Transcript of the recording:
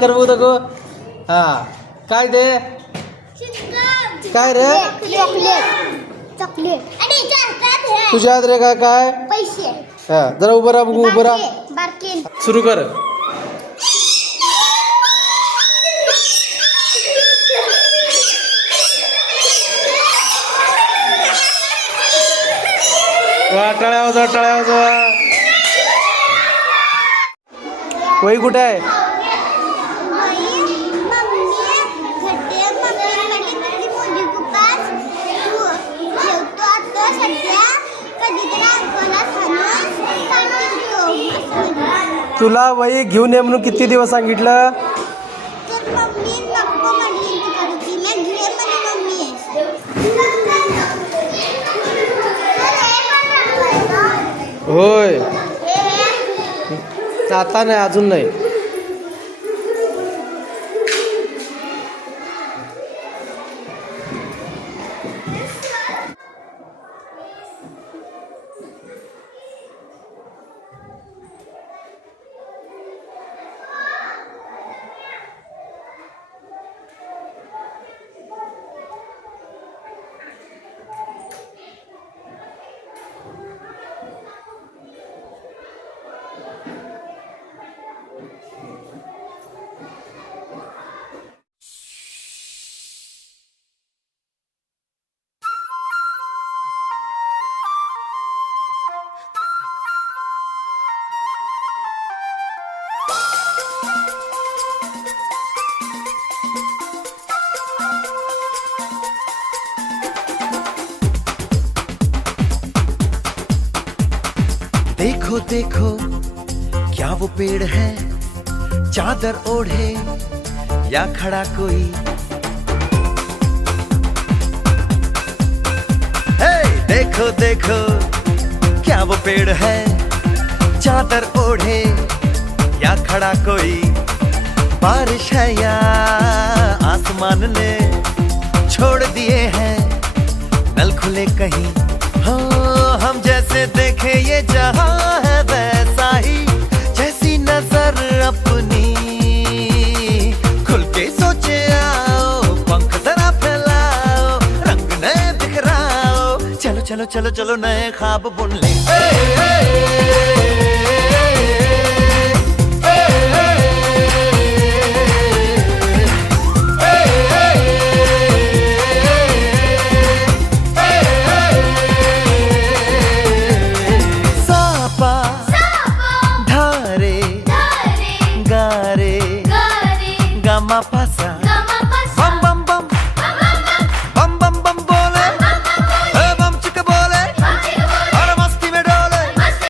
कर बघू दाखव. हा काय ते काय रे चॉकलेट तुझ्या हात रे काय पैसे हा जरा उभं राहा बघू उभं राहा. बारके सुरू कर. वा टाळ्या वाजवा टाळ्या वाजवा. वही कुठे आहे? तुला वही घेऊन ये म्हणून किती दिवस सांगितलं? होय आता नाही अजून नाही. देखो देखो क्या वो पेड़ है, चादर ओढ़े या खड़ा कोई. हे देखो देखो क्या वो पेड़ है, चादर ओढ़े या खड़ा कोई. बारिश है या आसमान ने छोड़ दिए हैं नल खुले कहीं. हाँ हम जैसे देखे ये जहां है वैसा ही, जैसी नजर अपनी खुल के सोचे आओ. पंख जरा फैलाओ, रंग नए बिखराओ. चलो चलो चलो चलो नए ख्वाब बुन ले. धारे गारे गा मा पा